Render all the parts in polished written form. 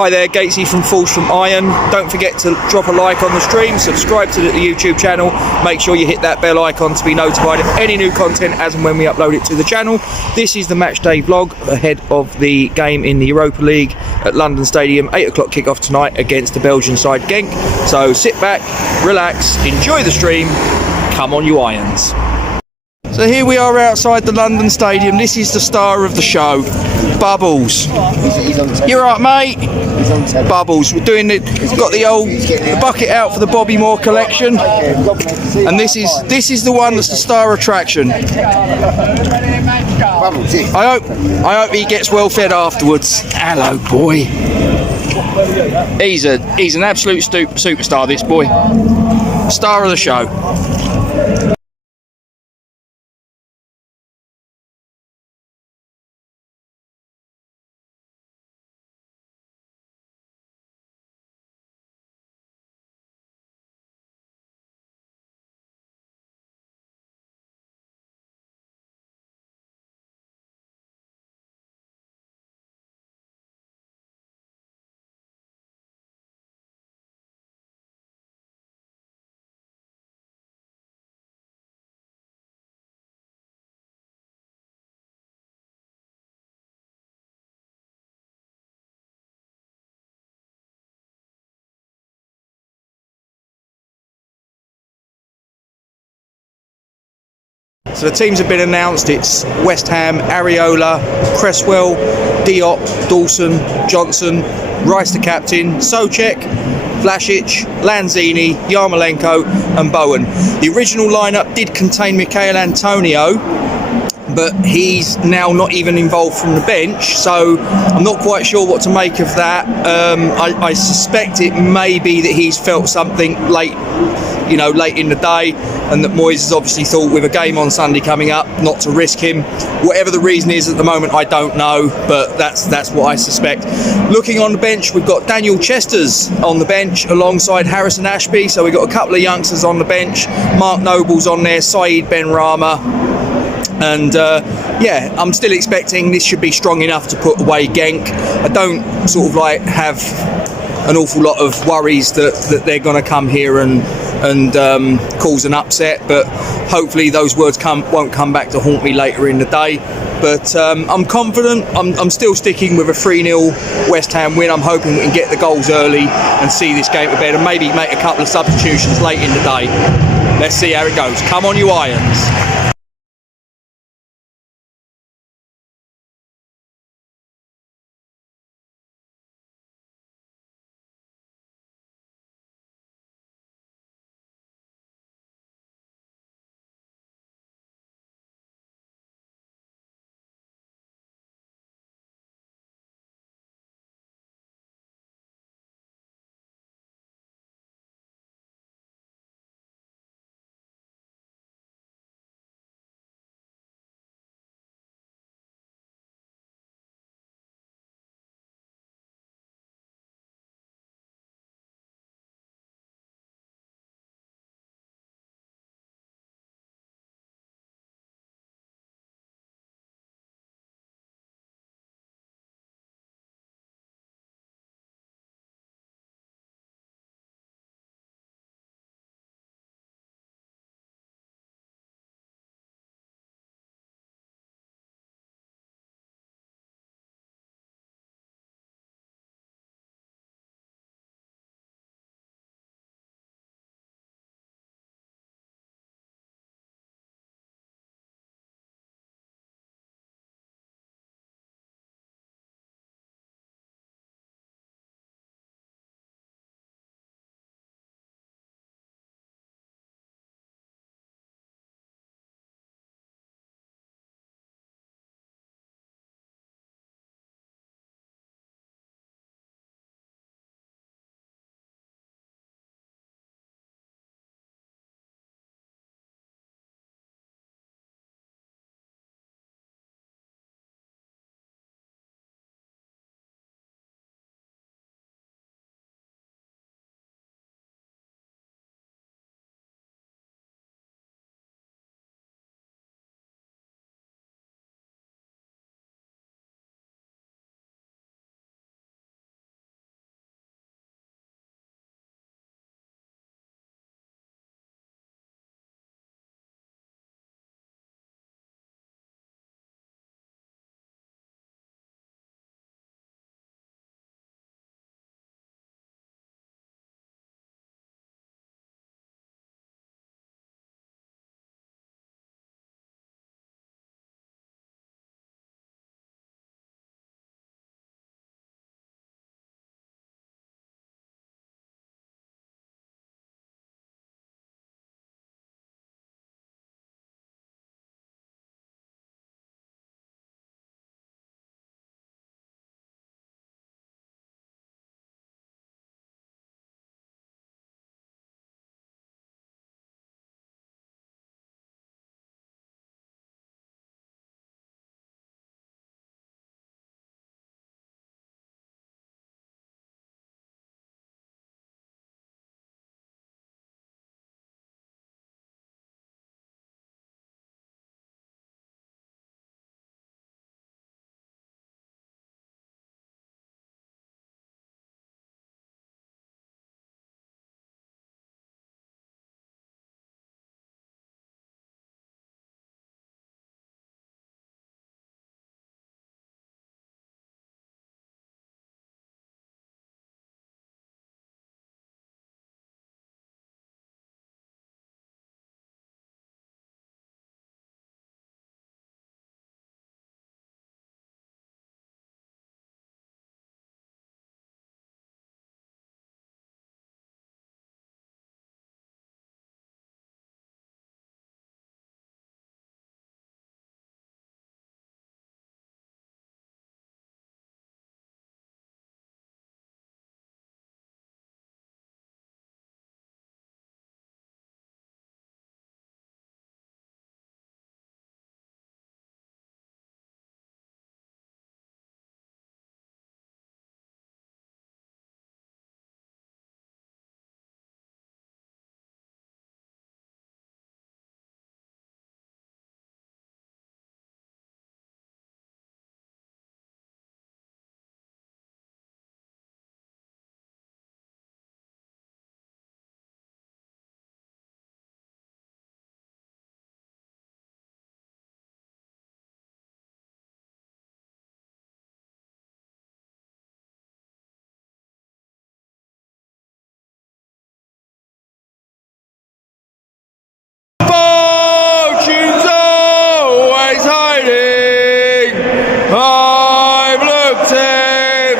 Hi there, Gatesy from Falls from Iron. Don't forget to drop a like on the stream, subscribe to the YouTube channel, make sure you hit that bell icon to be notified of any new content as and when we upload it to the channel. This is the Matchday vlog ahead of the game in the Europa League at London Stadium, 8 o'clock kickoff tonight against the Belgian side Genk. So sit back, relax, enjoy the stream, come on you Irons. So here we are outside the London Stadium. This is the star of the show, Bubbles. You're right, mate. Bubbles. We're doing it. We've got the old bucket out for the Bobby Moore collection, and this is the one that's the star attraction. I hope he gets well fed afterwards. Hello, boy. He's an absolute superstar. This boy, star of the show. So the teams have been announced. It's West Ham, Areola, Cresswell, Diop, Dawson, Johnson, Rice the captain, Souček, Vlasic, Lanzini, Yarmolenko and Bowen. The original lineup did contain Michail Antonio, but he's now not even involved from the bench, so I'm not quite sure what to make of that. I suspect it may be that he's felt something late in the day, and that Moyes has obviously thought with a game on Sunday coming up not to risk him. Whatever the reason is at the moment, I don't know, but that's what I suspect. Looking on the bench, we've got Daniel Chesters on the bench alongside Harrison Ashby, so we've got a couple of youngsters on the bench. Mark Noble's on there, Saeed Benrahma. And yeah, I'm still expecting this should be strong enough to put away Genk. I don't sort of have an awful lot of worries that they're going to come here and cause an upset, but hopefully those words won't come back to haunt me later in the day. But I'm confident. I'm still sticking with a 3-0 West Ham win. I'm hoping we can get the goals early and see this game to bed, and maybe make a couple of substitutions late in the day. Let's see how it goes. Come on you Irons.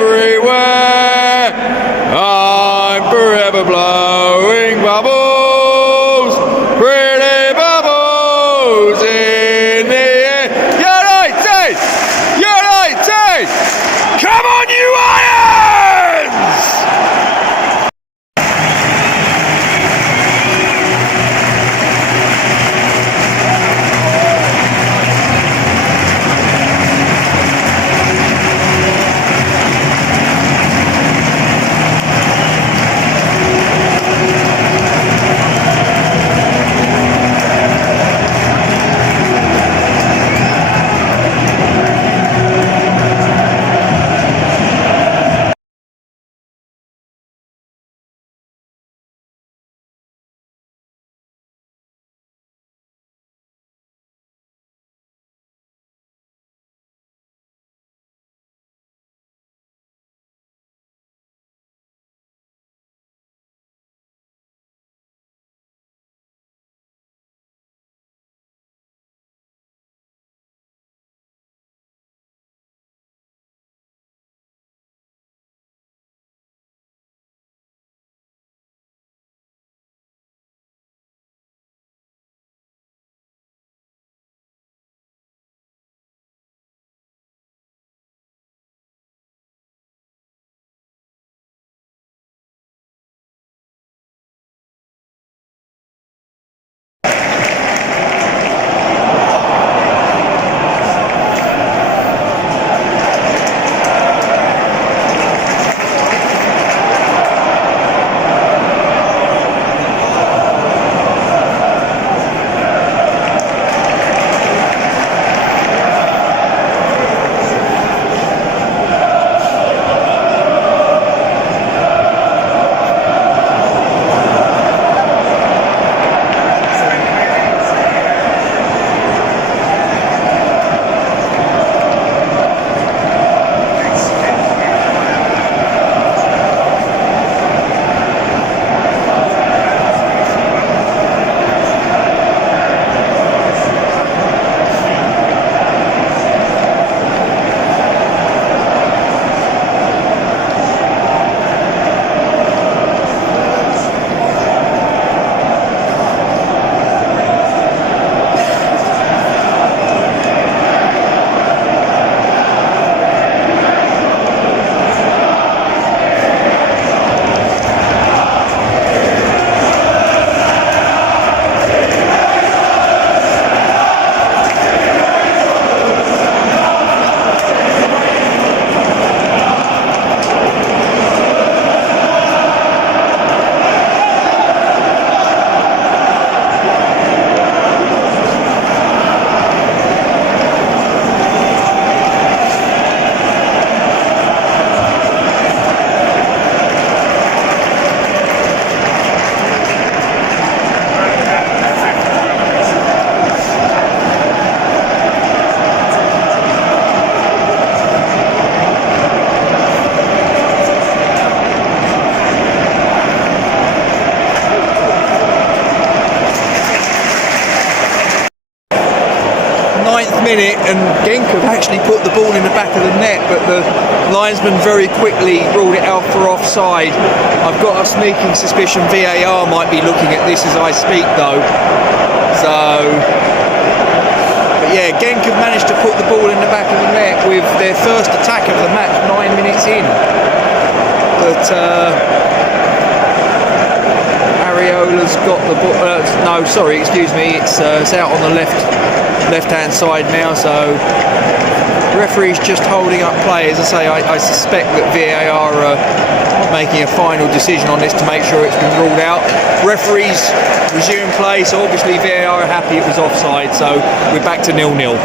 everywhere. I'm forever blowing bubbles, pretty bubbles in the air. United! United! Come on, you Irons! Minute, and Genk have actually put the ball in the back of the net, but the linesman very quickly ruled it out for offside. I've got a sneaking suspicion VAR might be looking at this as I speak though. But yeah, Genk have managed to put the ball in the back of the net with their first attack of the match 9 minutes in. But Areola's got the ball. No, sorry, excuse me. It's out on the left-hand side now. So referee's just holding up play. As I say, I suspect that VAR are making a final decision on this to make sure it's been ruled out. Referees resume play. So obviously VAR are happy it was offside. So we're back to 0-0.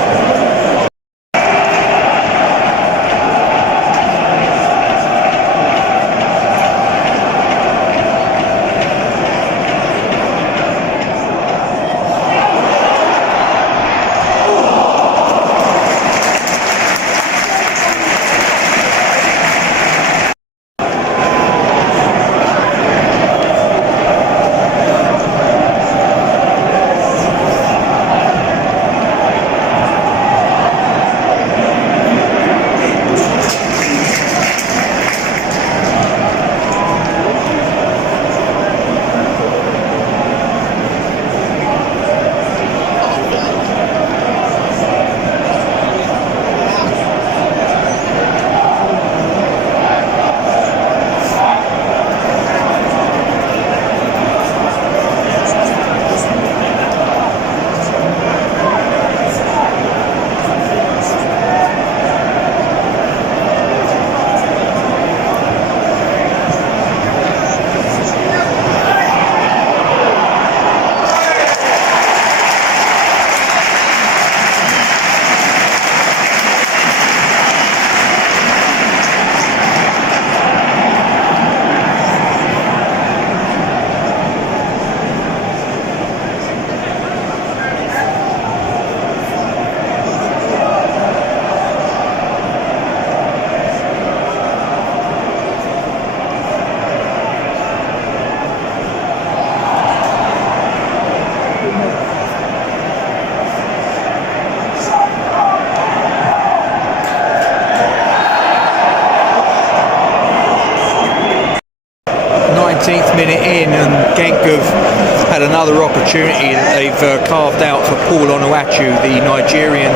14th minute in, and Genk have had another opportunity that they've carved out for Paul Onuachu, the Nigerian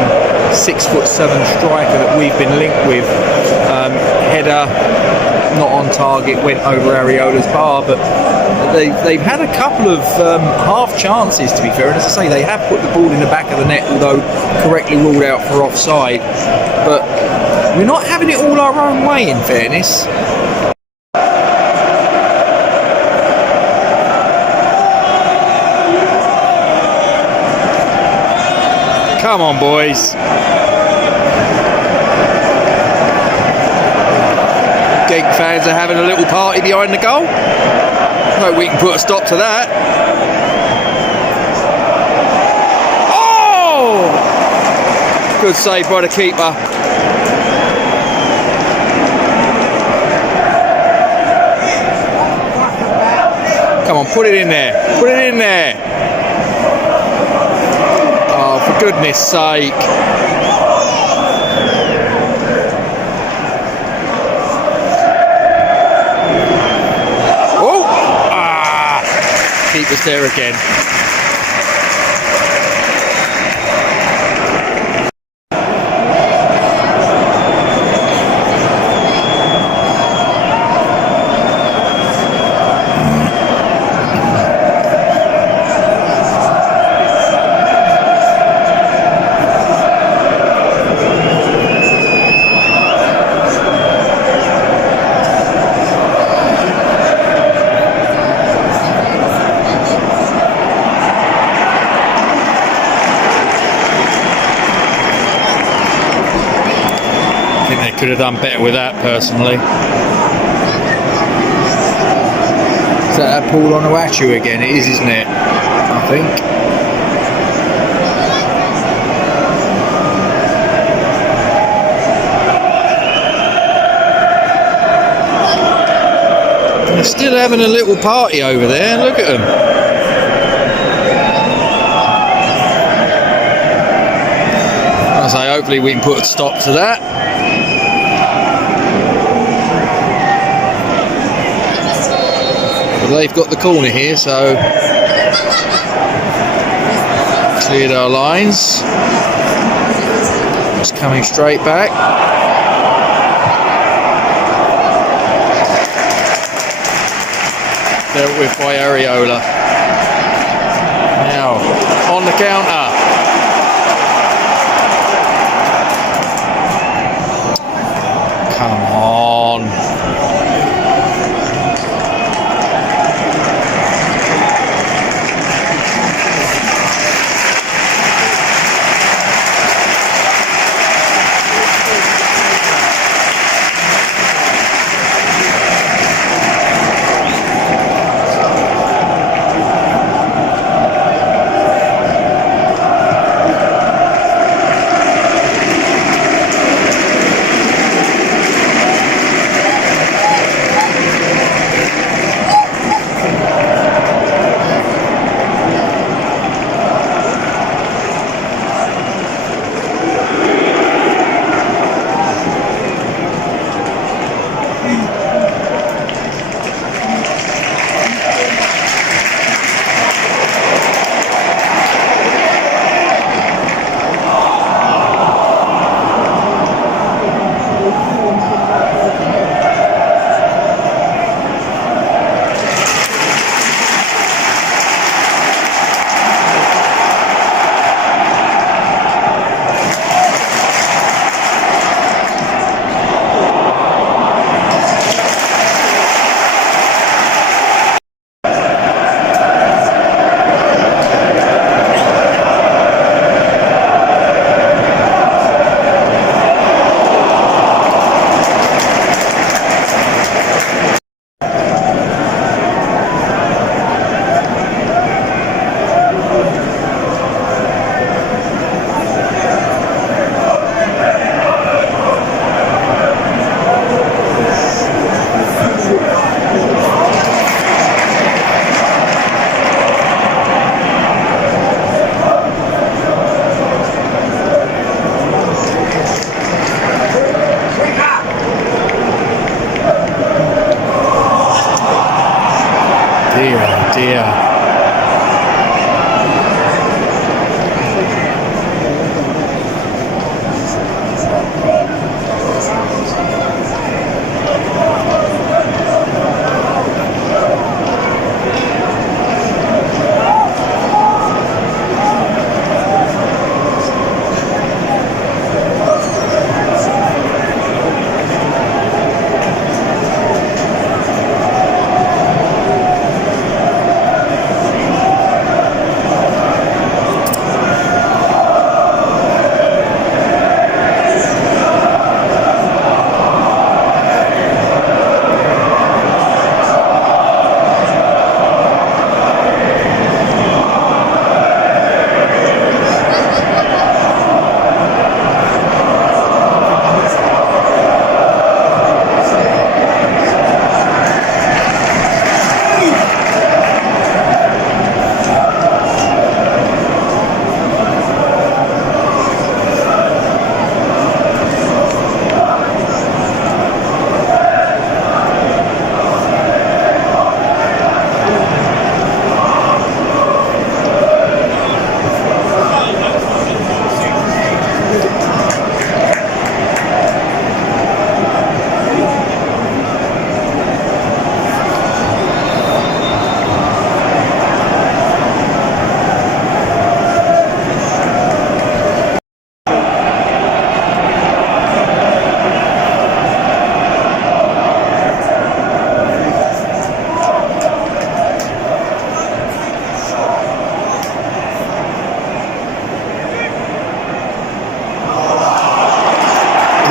6'7" striker that we've been linked with. Header not on target, went over Areola's bar, but they've had a couple of half chances, to be fair, and as I say, they have put the ball in the back of the net, although correctly ruled out for offside. But we're not having it all our own way, in fairness. Come on, boys. Genk fans are having a little party behind the goal. Hope we can put a stop to that. Oh! Good save by the keeper. Come on, put it in there. Put it in there. Oh, for goodness sake. Keeper's there again. Could have done better with that, personally. Is that Paul Onuachu again? It is, isn't it? I think. They're still having a little party over there. Look at them. I say, hopefully we can put a stop to that. They've got the corner here, so cleared our lines. Just coming straight back. Dealt with by Areola. Now on the counter. Come on. dear, oh dear.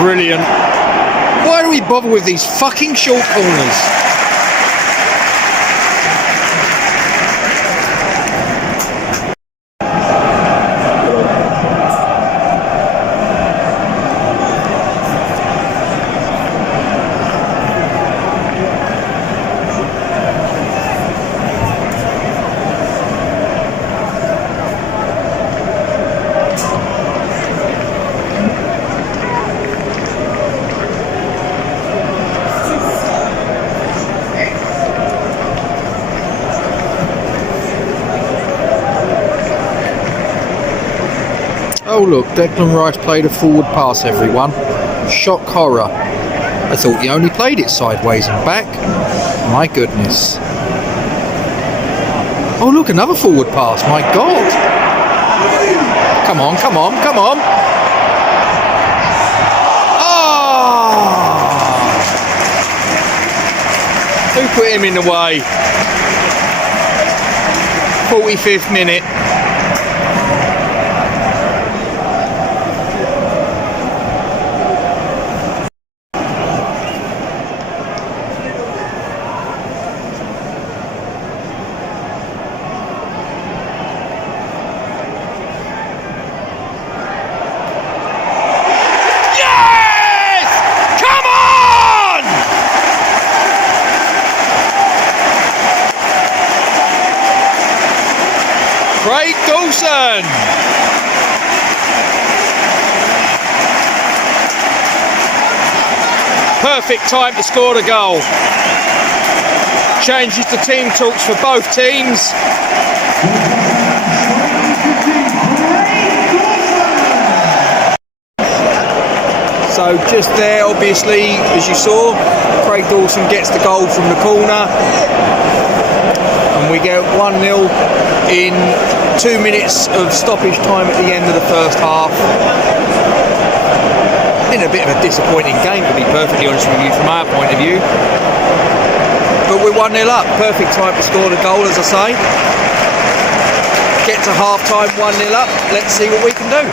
Brilliant. Why do we bother with these fucking short corners? Oh look, Declan Rice played a forward pass, everyone. Shock horror. I thought he only played it sideways and back. My goodness. Oh look, another forward pass, my God. Come on, come on, come on. Oh! Who put him in the way? 45th minute. Dawson! Perfect time to score the goal. Changes the team talks for both teams. So just there, obviously, as you saw, Craig Dawson gets the goal from the corner. And we get 1-0 in 2 minutes of stoppage time at the end of the first half. Been a bit of a disappointing game, to be perfectly honest with you, from our point of view. But we're 1-0 up. Perfect time to score the goal, as I say. Get to half time 1-0 up. Let's see what we can do.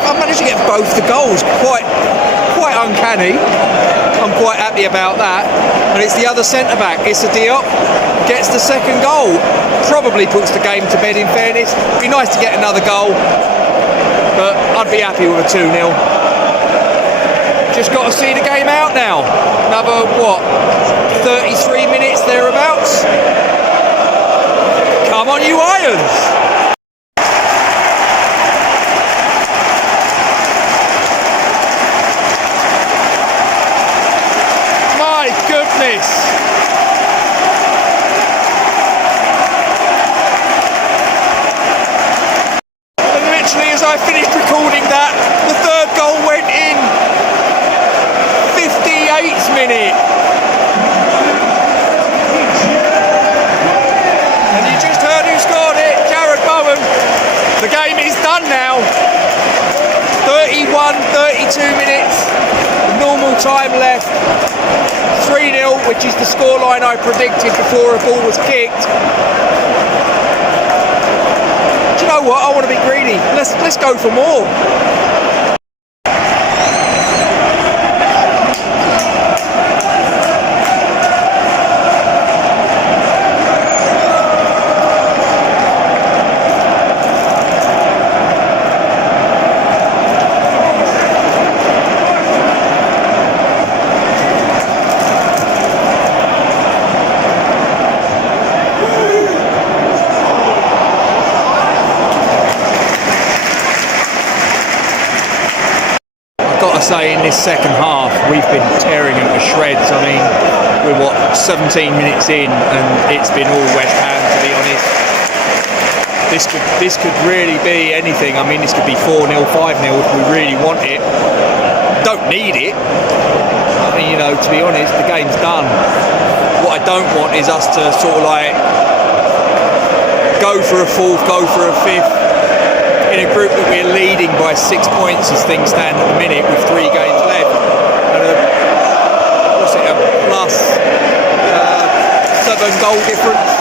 I've managed to get both the goals. Quite uncanny. I'm quite happy about that. And it's the other centre-back, Issa Diop, gets the second goal. Probably puts the game to bed, in fairness. It'd be nice to get another goal, but I'd be happy with a 2-0. Just got to see the game out now. Another, 33 minutes thereabouts? Come on, you Irons! My goodness! And literally as I finished recording that, the third goal went in. 58th minute. And you just heard who scored it, Jared Bowen. The game is done now. 32 minutes, normal time left. 3-0, which is the scoreline I predicted before a ball was kicked. Do you know what? I want to be greedy. Let's go for more. Say in this second half we've been tearing them to shreds. I mean, we're 17 minutes in and it's been all West Ham, to be honest. This could really be anything. I mean, this could be 4-0, 5-0 if we really want it. Don't need it. I mean, you know, to be honest, the game's done. What I don't want is us to sort of like go for a fourth, go for a fifth in a group that we're leading by 6 points as things stand at the minute with 3 games left. And a plus 7 goal difference.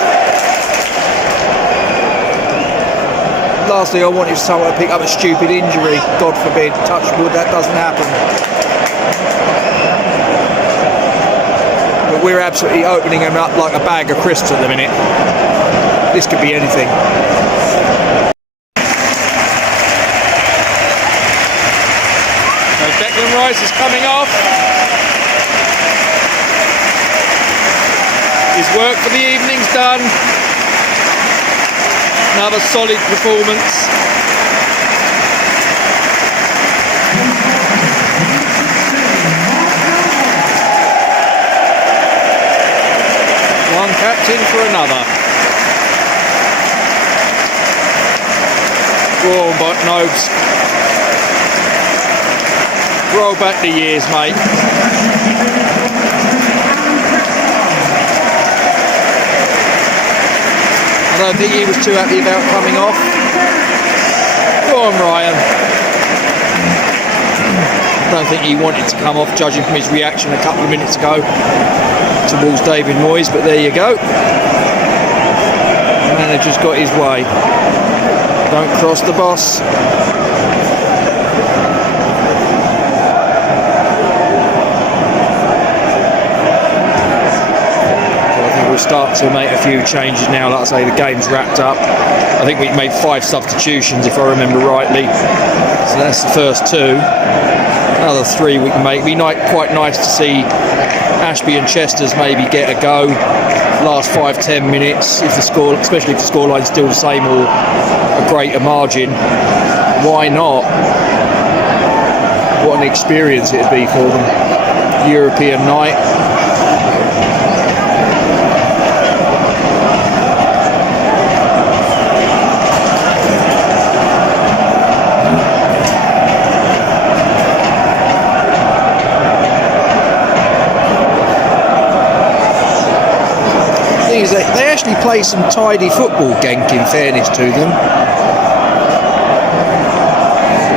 Lastly, I wanted someone to pick up a stupid injury. God forbid, touch wood, that doesn't happen. But we're absolutely opening them up like a bag of crisps at the minute. This could be anything. Declan Rice is coming off. His work for the evening's done. Another solid performance. One captain for another. Go on, but Nobes. Roll back the years, mate. I don't think he was too happy about coming off. Go on, Ryan. I don't think he wanted to come off, judging from his reaction a couple of minutes ago towards David Moyes, but there you go. The manager's got his way. Don't cross the boss. We'll start to make a few changes now. Like I say, the game's wrapped up. I think we made 5 substitutions, if I remember rightly. So that's the first 2. Another 3 we can make. It'd be quite nice to see Ashby and Chester's maybe get a go. Last 5-10 minutes, if the score, especially if the scoreline's still the same or a greater margin. Why not? What an experience it'd be for them. European night. They actually play some tidy football, Genk, in fairness to them.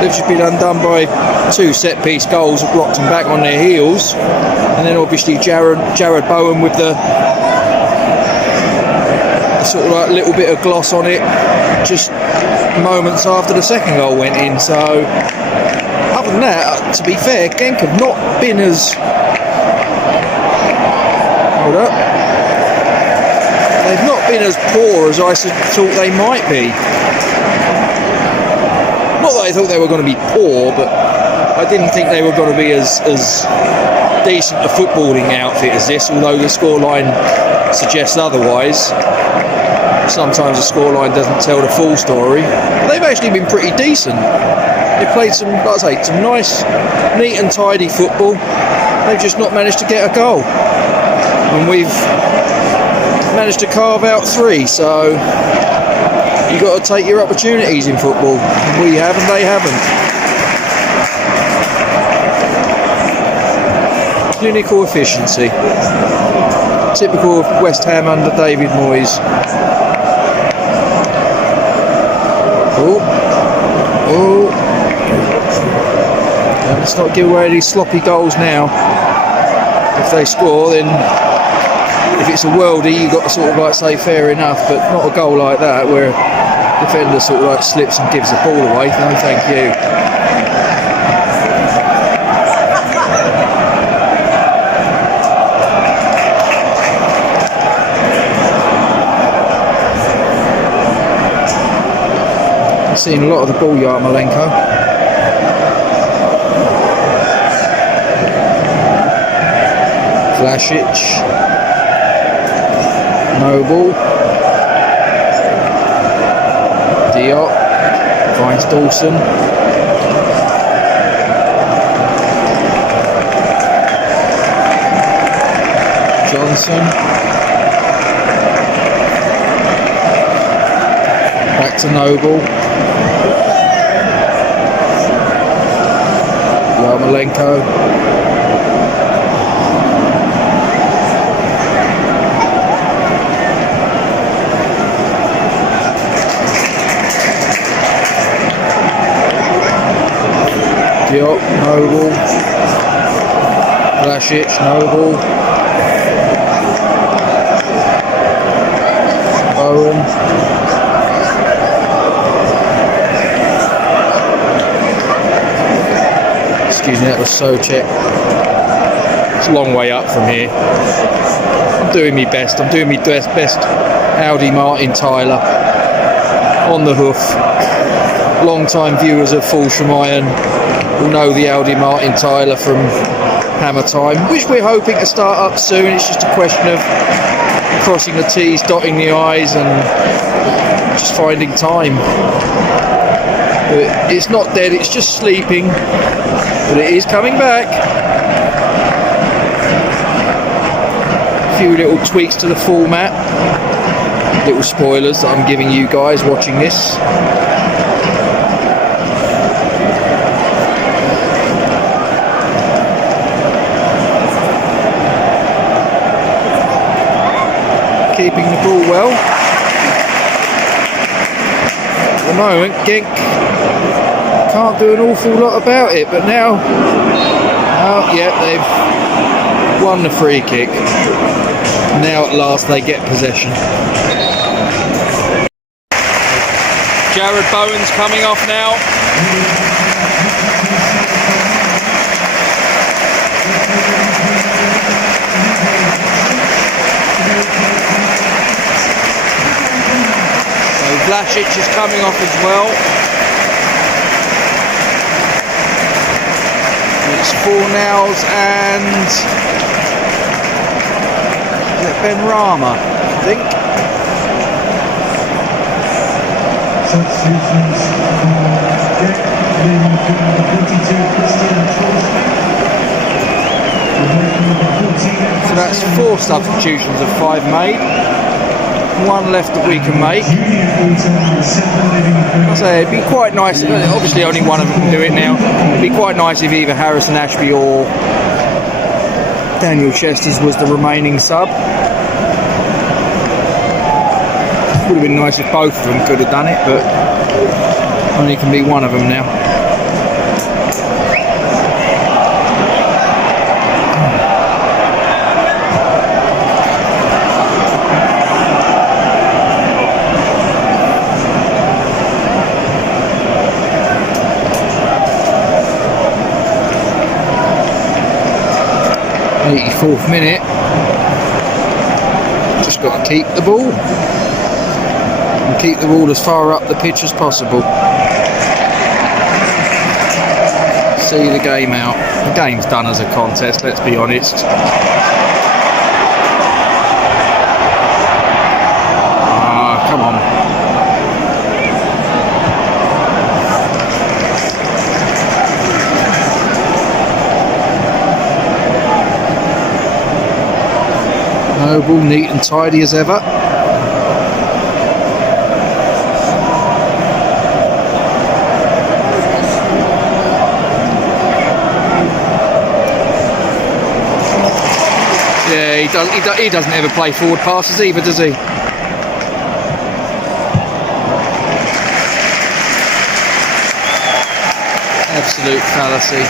They've just been undone by 2 set-piece goals that blocked them back on their heels. And then obviously Jared Bowen with the sort of like little bit of gloss on it just moments after the second goal went in. So than that, to be fair, Genk have not been as... Hold up. They've not been as poor as I thought they might be. Not that I thought they were going to be poor, but I didn't think they were going to be as decent a footballing outfit as this, although the scoreline suggests otherwise. Sometimes the scoreline doesn't tell the full story. But they've actually been pretty decent. They've played some, like I say, some nice, neat and tidy football. They've just not managed to get a goal. And we've managed to carve out 3, so you've got to take your opportunities in football. We have and they haven't. Clinical efficiency. Typical of West Ham under David Moyes. Oh. Let's not give away these sloppy goals now. If they score, then if it's a worldie, you've got to sort of like say fair enough, but not a goal like that where a defender sort of like slips and gives the ball away. No, thank you. I've seen a lot of the ball, Yarmolenko. Vlasic, Noble, Diop, finds Dawson, Johnson, back to Noble, Yarmolenko. Diop, Noble, Vlasic, Noble, Bowen, excuse me, that was Socek. It's a long way up from here. I'm doing my best. I'm doing my best. Audi Martin Tyler on the hoof. Long-time viewers of Fulsham Iron will know the Audi Martin Tyler from Hammer Time, which we're hoping to start up soon. It's just a question of crossing the T's, dotting the I's, and just finding time. But it's not dead, it's just sleeping, but it is coming back. A few little tweaks to the format, little spoilers that I'm giving you guys watching this. Keeping the ball well. At the moment, Genk can't do an awful lot about it, but now, oh yeah, they've won the free kick. Now at last they get possession. Jared Bowen's coming off now. Vlasic is coming off as well. It's Fornals and Ben Rama, I think. So that's 4 substitutions of 5 made. 1 left that we can make. I say it'd be quite nice. Obviously, only one of them can do it now. It'd be quite nice if either Harrison Ashby or Daniel Chesters was the remaining sub. Would have been nice if both of them could have done it, but only can be one of them now. 84th minute. Just got to keep the ball. And keep the ball as far up the pitch as possible. See the game out. The game's done as a contest, let's be honest. Come on. Noble, neat and tidy as ever. Yeah, he doesn't ever play forward passes either, does he? Absolute fallacy.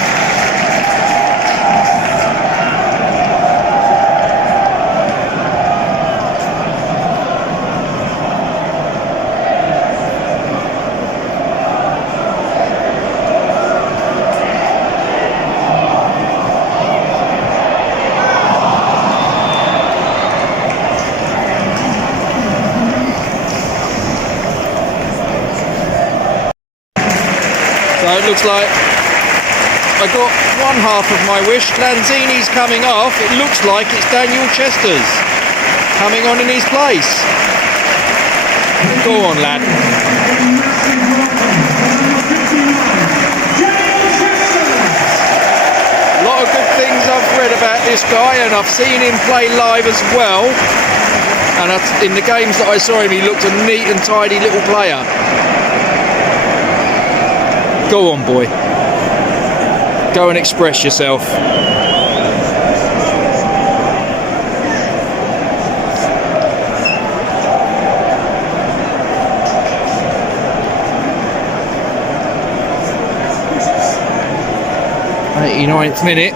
So it looks like I got one half of my wish. Lanzini's coming off. It looks like it's Daniel Chester's coming on in his place. Go on, lad. A lot of good things I've read about this guy, and I've seen him play live as well. And in the games that I saw him, he looked a neat and tidy little player. Go on, boy. Go and express yourself. '89th minute.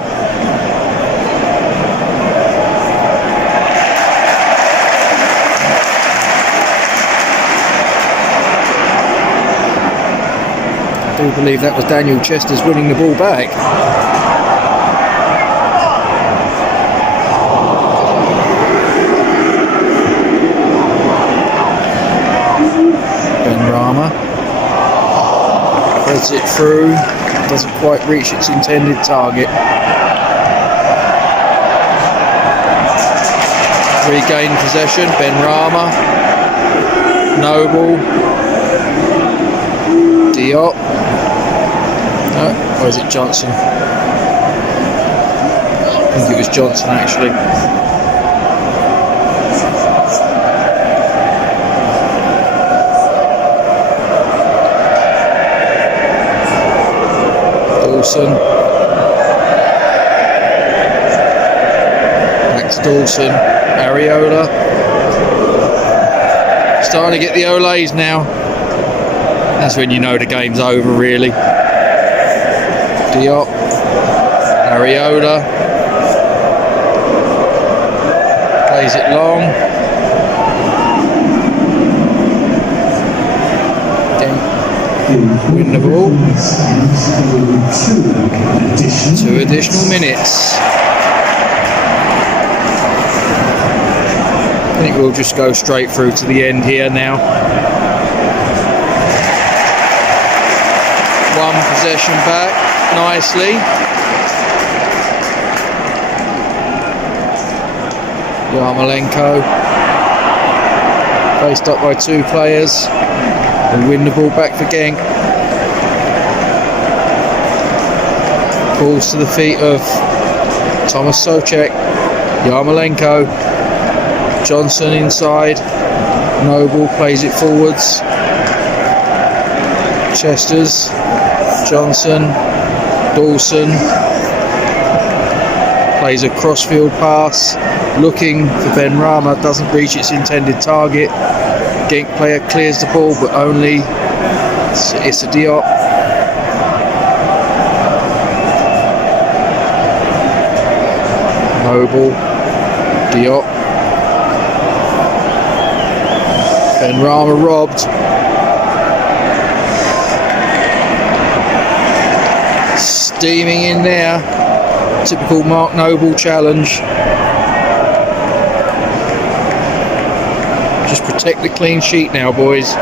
I do believe that was Daniel Chester's winning the ball back. Benrahma threads it through, doesn't quite reach its intended target. Regain possession, Benrahma, Noble, Diop. Or is it Johnson? I think it was Johnson actually. Dawson. Back to Dawson. Areola. Starting to get the Olays now. That's when you know the game's over, really. Diop, Areola, plays it long. Genk win the ball. 2 additional minutes. I think we'll just go straight through to the end here now. One possession back. Nicely. Yarmolenko faced up by 2 players and win the ball back for Genk. Balls to the feet of Thomas Souček. Yarmolenko, Johnson inside, Noble plays it forwards, Chester's, Johnson, Dawson plays a crossfield pass, looking for Benrahma, doesn't reach its intended target. Genk player clears the ball, but only it's a Diop. Noble, Diop, Benrahma robbed. Steaming in there. Typical Mark Noble challenge. Just protect the clean sheet now, boys.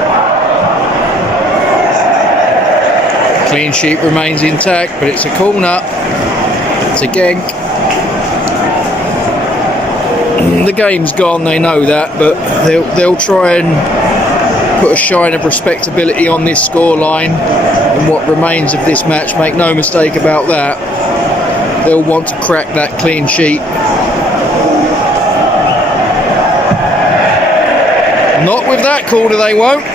Clean sheet remains intact, but it's a corner. It's a Genk. The game's gone, they know that, but they'll try and put a shine of respectability on this scoreline and what remains of this match. Make no mistake about that. They'll want to crack that clean sheet. Not with that corner, they won't.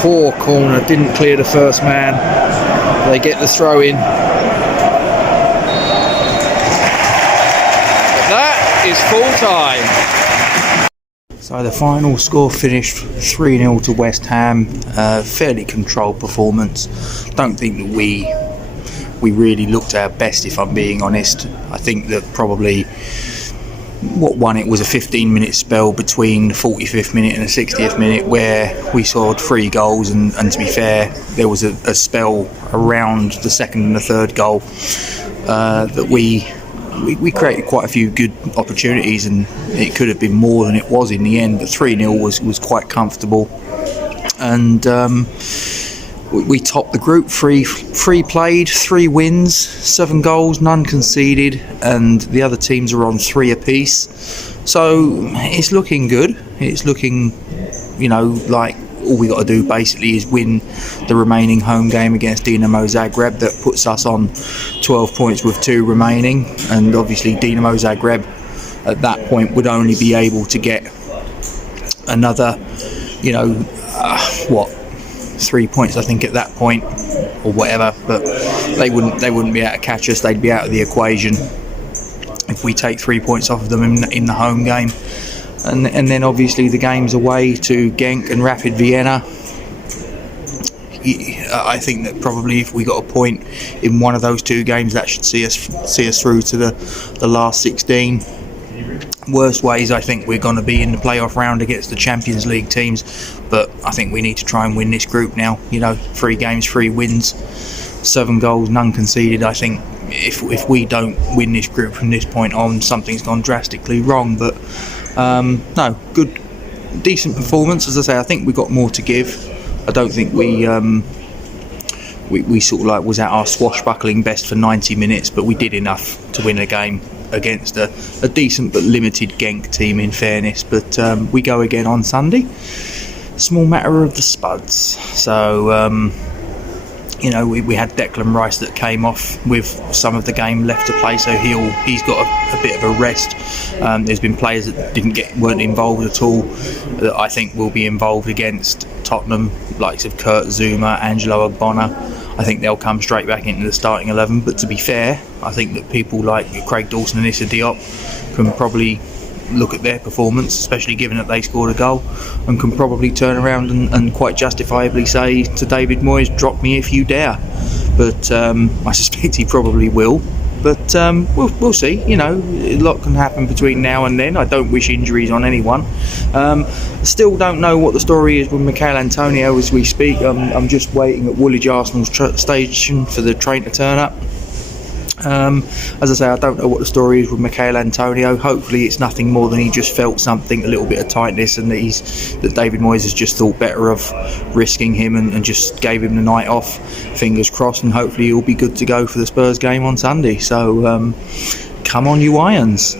Poor corner, didn't clear the first man. They get the throw in. Is full time. So the final score finished 3-0 to West Ham. Fairly controlled performance. Don't think that we really looked our best, if I'm being honest. I think that probably what won it was a 15-minute spell between the 45th minute and the 60th minute where we scored 3 goals, and to be fair, there was a spell around the second and the third goal that we created quite a few good opportunities, and it could have been more than it was in the end, but 3-0 was quite comfortable. And we topped the group, free played, 3 wins, 7 goals, none conceded, and the other teams are on 3 apiece. So it's looking good. It's looking, like all we got to do basically is win the remaining home game against Dinamo Zagreb. That puts us on 12 points with 2 remaining, and obviously Dinamo Zagreb at that point would only be able to get another 3 points I think at that point or whatever, but they wouldn't be able to catch us. They'd be out of the equation if we take 3 points off of them in the home game. And then obviously the games away to Genk and Rapid Vienna. I think that probably if we got a point in one of those 2 games, that should see us through to the last 16. Worst ways, I think we're going to be in the playoff round against the Champions League teams, but I think we need to try and win this group now. 3 games, 3 wins, 7 goals, none conceded. I think if we don't win this group from this point on, something's gone drastically wrong. But no, good, decent performance. As I say, I think we got more to give. I don't think we sort of like was at our swashbuckling best for 90 minutes, but we did enough to win a game against a decent but limited Genk team, in fairness. But we go again on Sunday. Small matter of the spuds. So we had Declan Rice that came off with some of the game left to play, so he's got a bit of a rest. There's been players that weren't involved at all that I think will be involved against Tottenham, likes of Kurt Zouma, Angelo Ogbonna. I think they'll come straight back into the starting 11. But to be fair, I think that people like Craig Dawson and Issa Diop can probably look at their performance, especially given that they scored a goal, and can probably turn around and quite justifiably say to David Moyes, drop me if you dare. But I suspect he probably will. But we'll see. A lot can happen between now and then. I don't wish injuries on anyone. Still don't know what the story is with Michail Antonio as we speak. I'm just waiting at Woolwich Arsenal's station for the train to turn up. As I say, I don't know what the story is with Michail Antonio. Hopefully it's nothing more than he just felt something, a little bit of tightness, and that David Moyes has just thought better of risking him and just gave him the night off. Fingers crossed, and hopefully he'll be good to go for the Spurs game on Sunday. So come on, you Irons.